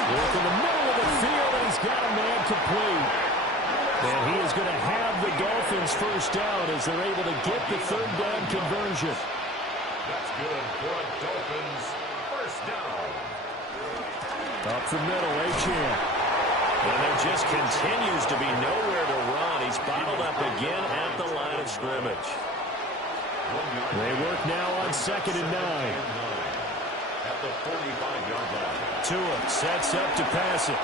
Work in the middle of the field, and he's got a man complete. And he is going to have the Dolphins first down as they're able to get the third down conversion. That's good for a Dolphins first down. Up the middle, Achane. And there just continues to be nowhere to run. He's bottled up again at the line of scrimmage. They work now on 2nd and 9. At the 45-yard line. Tua sets up to pass it.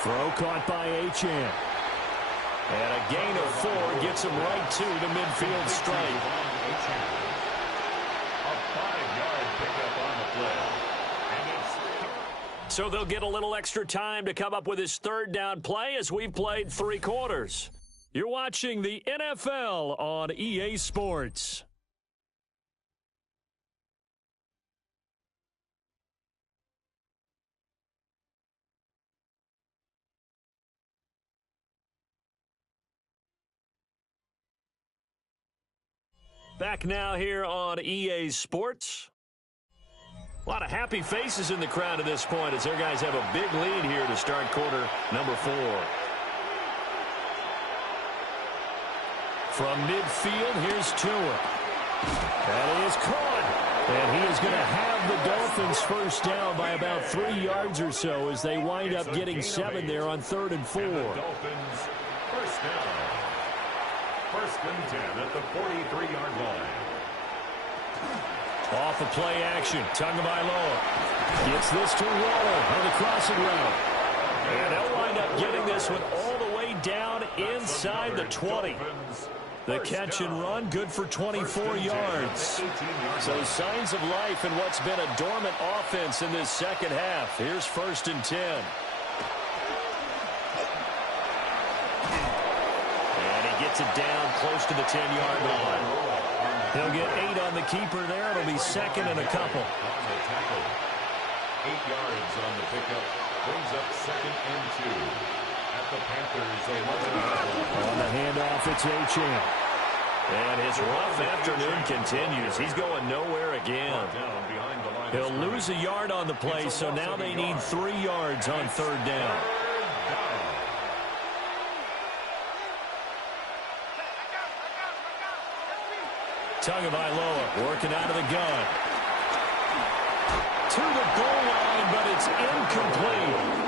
Throw caught by Achane. And a gain of 4 gets him right to the midfield stripe. A 5-yard pickup on the play. And it's... So they'll get a little extra time to come up with his third down play as we've played 3 quarters. You're watching the NFL on EA Sports. Back now here on EA Sports. A lot of happy faces in the crowd at this point as their guys have a big lead here to start quarter number 4. From midfield, here's Tua. And he is caught. And he is going to have the Dolphins first down by about 3 yards or so as they wind up getting 7 there on 3rd and 4. And the Dolphins first down. First and 10 at the 43-yard line. Off the play action. Tagovailoa gets this to Waller on the crossing route. And they'll wind up getting this one all the way down inside the 20. The catch and run, good for 24 yards. So signs of life in what's been a dormant offense in this second half. Here's 1st and 10. Gets it down close to the 10-yard line. He'll get 8 on the keeper there. It'll be 2nd and a couple. 8 yards on the pickup. Brings up 2nd and 2. At the Panthers 11. On the handoff, it's Achane. And his rough afternoon continues. He's going nowhere again. He'll lose a yard on the play, so now they need 3 yards on 3rd down. Tagovailoa working out of the gun. To the goal line, but it's incomplete.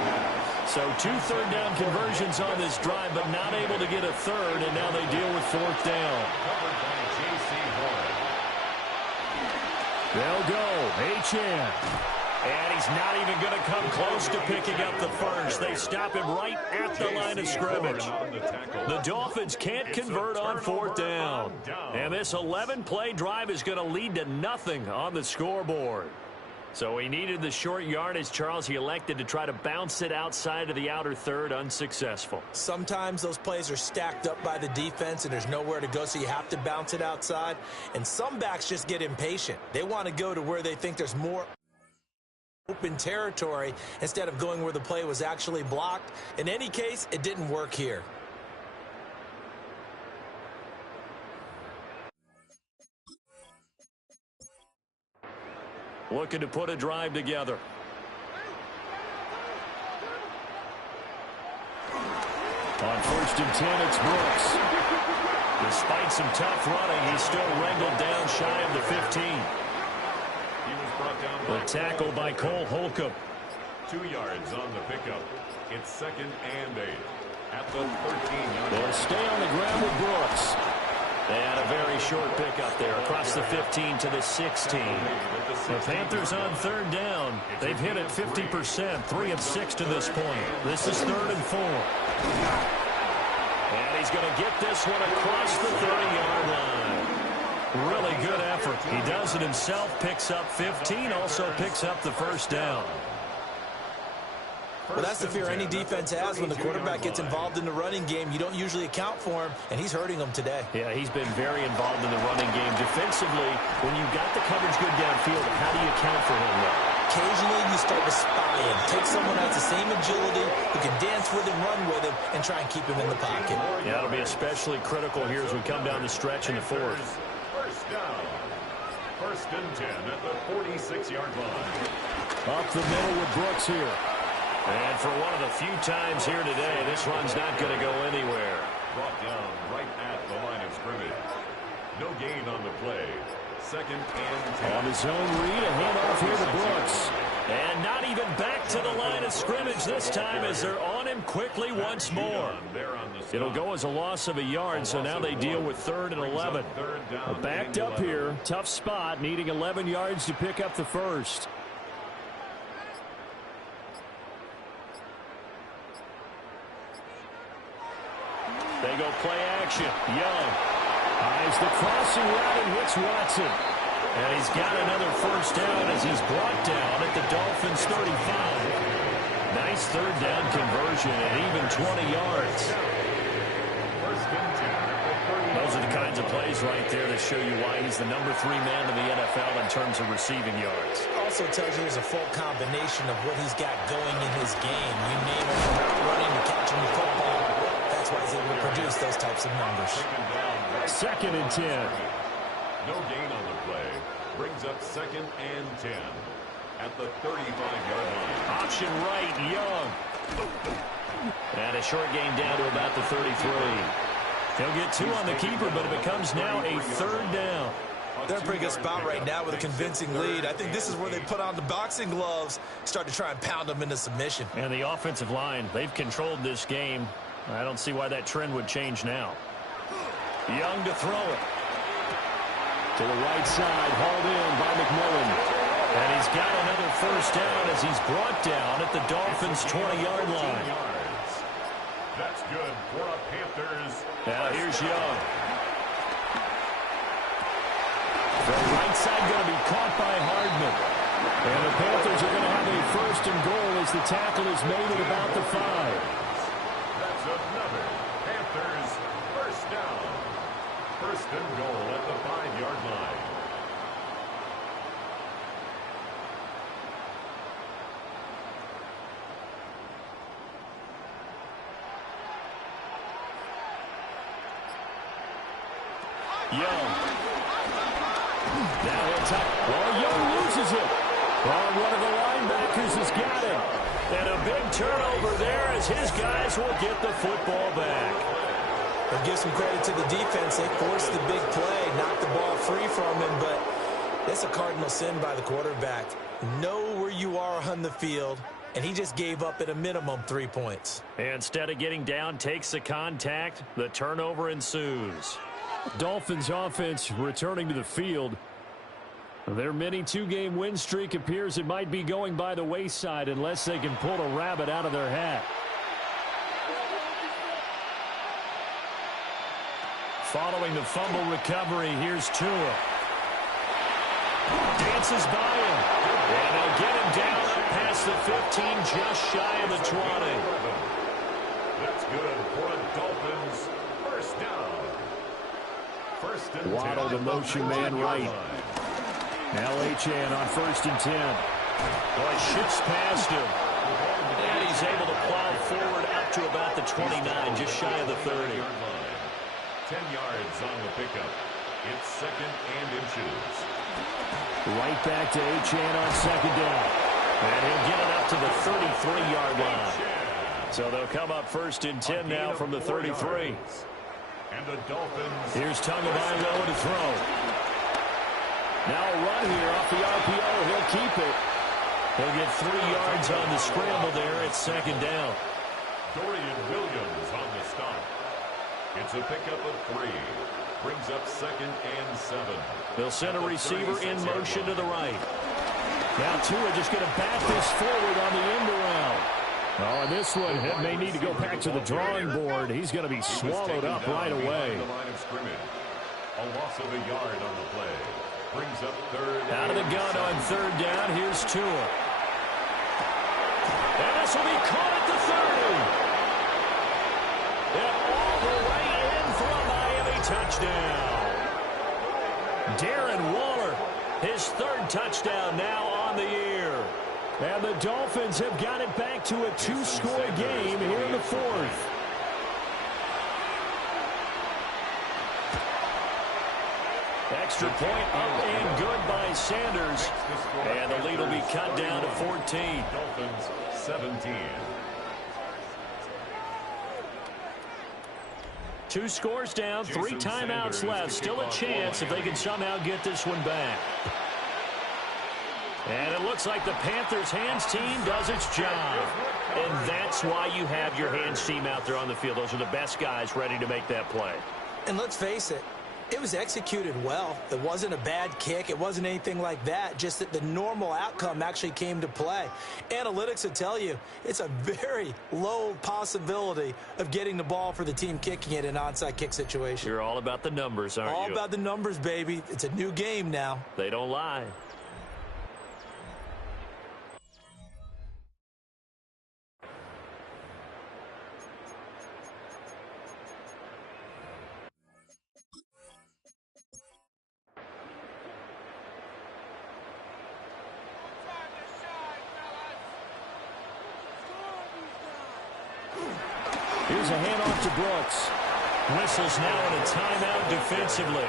So 2 third-down conversions on this drive, but not able to get a third, and now they deal with 4th down. They'll go. H.N. And he's not even going to come close to picking up the first. They stop him right at the line of scrimmage. The Dolphins can't convert on 4th down. And this 11-play drive is going to lead to nothing on the scoreboard. So he needed the short yardage, Charles. He elected to try to bounce it outside of the outer third, unsuccessful. Sometimes those plays are stacked up by the defense and there's nowhere to go, so you have to bounce it outside. And some backs just get impatient. They want to go to where they think there's more open territory instead of going where the play was actually blocked. In any case, it didn't work here. Looking to put a drive together. On 1st and 10, it's Brooks. Despite some tough running, he's still wrangled down shy of the 15. He was brought down by the tackle by Cole Holcomb. 2 yards on the pickup. It's 2nd and 8 at the 13-yard line. They'll stay on the ground with Brooks. And a very short pickup there across the 15 to the 16. The Panthers on 3rd down. They've hit it 50%, 3 of 6 to this point. This is 3rd and 4. And he's going to get this one across the 30-yard line. Really good effort. He does it himself, picks up 15, also picks up the 1st down. Well, that's the fear any defense has when the quarterback gets involved in the running game. You don't usually account for him, and he's hurting them today. Yeah, he's been very involved in the running game. Defensively, when you've got the coverage good downfield, how do you account for him there? Occasionally, you start to spy him. Take someone who has the same agility, who can dance with him, run with him, and try and keep him in the pocket. Yeah, it'll be especially critical here as we come down the stretch in the 4th. 1st down. 1st and 10 at the 46-yard line. Up the middle with Brooks here. And for one of the few times here today, this run's not going to go anywhere. Brought down right at the line of scrimmage. No gain on the play. 2nd and 10. On his own read, a handoff here to Brooks. And not even back to the line of scrimmage this time as they're on him quickly once more. It'll go as a loss of a yard, so now they deal with 3rd and 11. Backed up here, tough spot, needing 11 yards to pick up the first. They go play action. Young eyes the crossing route and hits Watson. And he's got another 1st down as he's brought down at the Dolphins' 35. Nice 3rd down conversion and even 20 yards. Those are the kinds of plays right there that show you why he's the number 3 man in the NFL in terms of receiving yards. Also tells you there's a full combination of what he's got going in his game. You name it, from running to catching the football. That's why he's able to produce those types of numbers. 2nd and 10. No gain on the play. Brings up 2nd and 10 at the 35-yard line. Option right, Young. And a short gain down to about the 33. He'll get 2 on the keeper, but it becomes now a 3rd down. They're in a pretty good spot right now with a convincing lead. I think this is where they put on the boxing gloves, start to try and pound them into submission. And the offensive line, they've controlled this game. I don't see why that trend would change now. Young to throw it. To the right side, hauled in by McMillan. And he's got another 1st down as he's brought down at the Dolphins' 20-yard line. That's good for a Panthers. Now here's Young. The right side going to be caught by Hardman. And the Panthers are going to have a 1st and goal as the tackle is made at about the 5. That's another Panthers 1st down. 1st and goal at the 5-yard line. Young. Now he'll tuck. Well, Young loses it. Well, one of the linebackers has got him. And a big turnover there as his guys will get the football back. I'll give some credit to the defense. They forced the big play, knocked the ball free from him, but that's a cardinal sin by the quarterback. Know where you are on the field, and he just gave up at a minimum 3 points. Instead of getting down, takes the contact. The turnover ensues. Dolphins offense returning to the field. Their mini two-game win streak appears it might be going by the wayside unless they can pull a rabbit out of their hat. Following the fumble recovery, here's Tua. Dances by him. And they'll get him down up past the 15, just shy of the 20. That's good for a Dolphins first down. First and 10. Waddle the motion man right. Now Achane on 1st and 10. Boy, shifts past him. And he's able to plow forward up to about the 29, just shy of the 30. 10 yards on the pickup. It's 2nd and inches. Right back to Achane on 2nd down. And he'll get it up to the 33-yard line. So they'll come up 1st and 10 now from the 33. And the Dolphins. Here's Tagovailoa to throw. Now a run here off the RPO. He'll keep it. He'll get 3 yards on the scramble there at 2nd down. Dorian Williams on the stop. It's a pickup of 3. Brings up 2nd and 7. They'll send a receiver in motion to the right. Now Tua just going to back this forward on the end around. Oh, and this one may need to go back to the drawing board. He's going to be swallowed up right away. The line of scrimmage. A loss of a yard on the play. Brings up 3rd. Out of the gun on 3rd down. Here's Tua. And this will be caught at the 30. And all the way in for a Miami touchdown. Darren Waller, his 3rd touchdown now on the year. And the Dolphins have got it back to a 2-score game here in the 4th. Extra point up and good by Sanders. And the lead will be cut down to 14. Dolphins 17. 2 scores down, 3 timeouts left. Still a chance if they can somehow get this one back. And it looks like the Panthers' hands team does its job. And that's why you have your hands team out there on the field. Those are the best guys ready to make that play. And let's face it, it was executed well. It wasn't a bad kick. It wasn't anything like that. Just that the normal outcome actually came to play. Analytics will tell you it's a very low possibility of getting the ball for the team kicking it in an onside kick situation. You're all about the numbers, aren't you? All about the numbers, baby. It's a new game now. They don't lie. Here's a handoff to Brooks. Whistles now in a timeout defensively.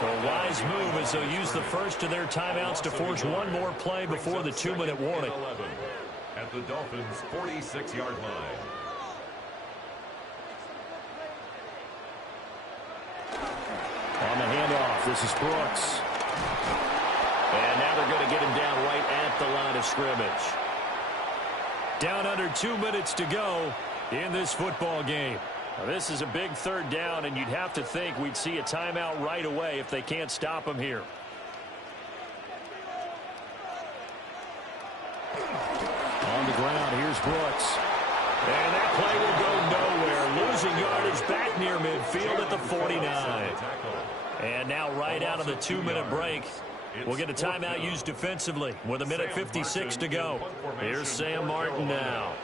So a wise move as they'll use the first of their timeouts to force one more play before the 2-minute warning. At the Dolphins' 46-yard line. On the handoff, this is Brooks. And now they're going to get him down right at the line of scrimmage. Down under 2 minutes to go in this football game. Now, this is a big 3rd down, and you'd have to think we'd see a timeout right away if they can't stop him here. On the ground, here's Brooks. And that play will go nowhere. Losing yardage back near midfield at the 49. And now right out of the 2-minute break, we'll get a timeout used defensively with 1:56 to go. Here's Sam Martin now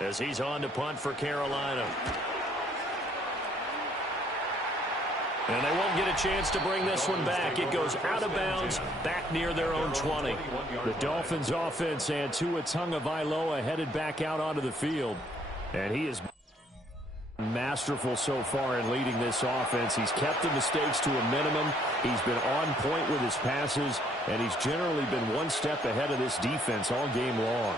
as he's on to punt for Carolina. And they won't get a chance to bring this one back. It goes out of bounds back near their own 20. The Dolphins offense and Tua Tagovailoa headed back out onto the field. And he is masterful so far in leading this offense. He's kept the mistakes to a minimum. He's been on point with his passes, and he's generally been one step ahead of this defense all game long.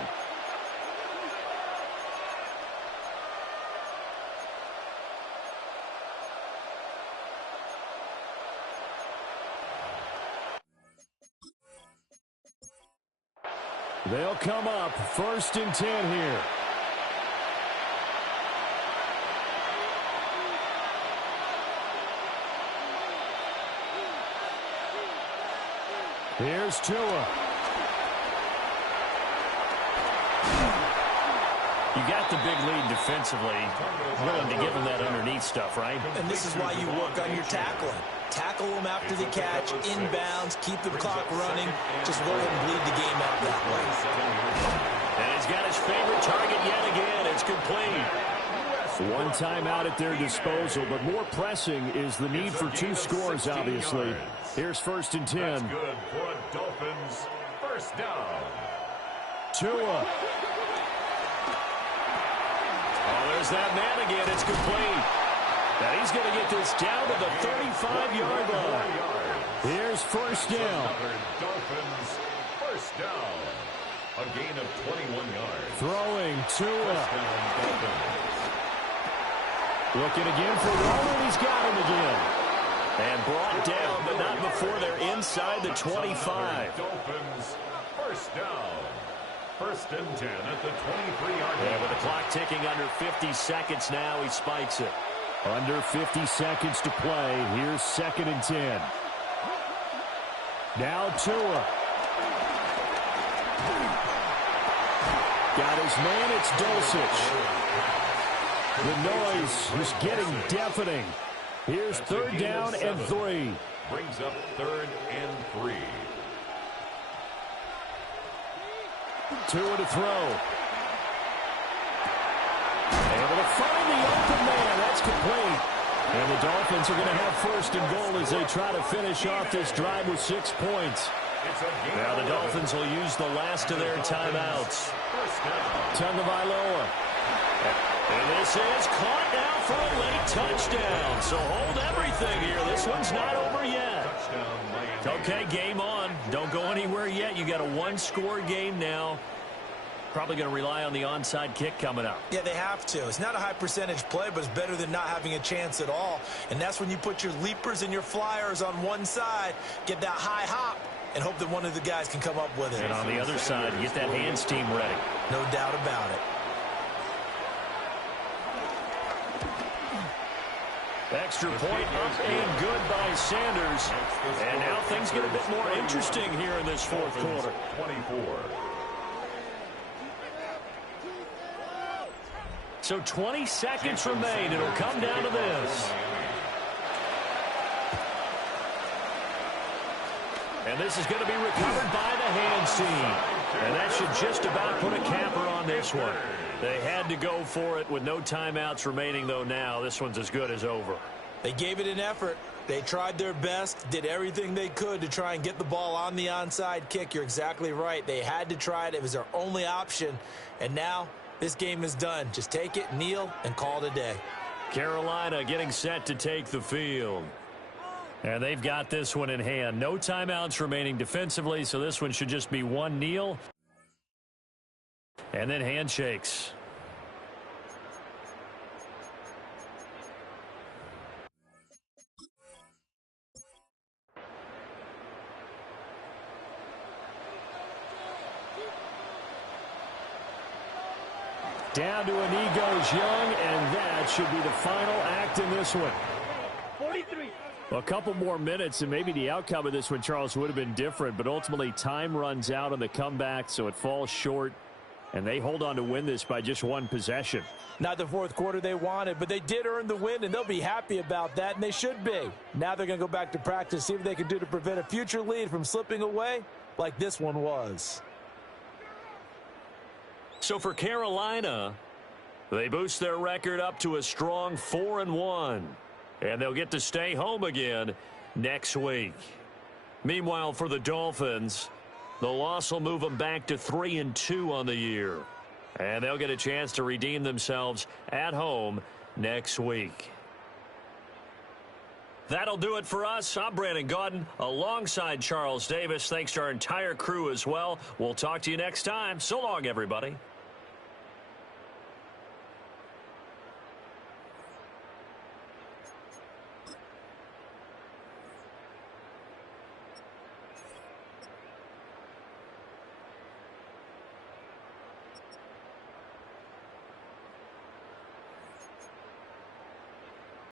They'll come up 1st and 10 here. Here's Tua. You got the big lead defensively, willing to give them that underneath stuff, right? And this is why you work on your tackling. Tackle them after the catch, inbounds, keep the clock running. Just go ahead and bleed the game out that way. And he's got his favorite target yet again. It's complete. One timeout at their disposal, but more pressing is the need for 2 scores, obviously. Here's 1st and 10. That's good for Dolphins. 1st down. Tua. Oh, there's that man again. It's complete. Now he's going to get this down to the 35-yard line. Here's 1st down. Dolphins. 1st down. A gain of 21 yards. Throwing Tua. Dolphins. Looking again for Waller. He's got him again. And brought down, but not before they're inside the 25. Dolphins. 1st down. 1st and 10 at the 23-yard line. Yeah, with the clock ticking under 50 seconds now, he spikes it. Under 50 seconds to play. Here's 2nd and 10. Now Tua. Got his man. It's Dulcich. The noise is getting deafening. Here's 3rd down and 3. Brings up 3rd and 3. Tua to throw. Able to find the open man. That's complete. And the Dolphins are going to have 1st and goal as they try to finish off this drive with 6 points. Now the Dolphins will use the last of their timeouts. Tagovailoa. And this is caught now for a late touchdown. So hold everything here. This one's not over yet. Okay, game on. Don't go anywhere yet. You got a 1-score game now. Probably going to rely on the onside kick coming up. Yeah, they have to. It's not a high percentage play, but it's better than not having a chance at all. And that's when you put your leapers and your flyers on one side, get that high hop, and hope that one of the guys can come up with it. And on the other side, get that hands team ready. No doubt about it. Extra point up and good by Sanders. And now things get a bit more interesting here in this 4th quarter. 24. So 20 seconds remain. It'll come down to this. And this is going to be recovered by the hands team. And that should just about put a capper on this one. They had to go for it with no timeouts remaining, though, now. This one's as good as over. They gave it an effort. They tried their best, did everything they could to try and get the ball on the onside kick. You're exactly right. They had to try it. It was their only option. And now this game is done. Just take it, kneel, and call it a day. Carolina getting set to take the field. And they've got this one in hand. No timeouts remaining defensively, so this one should just be one kneel. And then handshakes. Down to a knee goes Young, and that should be the final act in this one. 43. A couple more minutes, and maybe the outcome of this one, Charles, would have been different, but ultimately time runs out on the comeback, so it falls short, and they hold on to win this by just one possession. Not the 4th quarter they wanted, but they did earn the win, and they'll be happy about that, and they should be. Now they're going to go back to practice, see what they can do to prevent a future lead from slipping away like this one was. So for Carolina, they boost their record up to a strong 4-1. And they'll get to stay home again next week. Meanwhile, for the Dolphins, the loss will move them back to 3-2 on the year. And they'll get a chance to redeem themselves at home next week. That'll do it for us. I'm Brandon Gaudin alongside Charles Davis. Thanks to our entire crew as well. We'll talk to you next time. So long, everybody.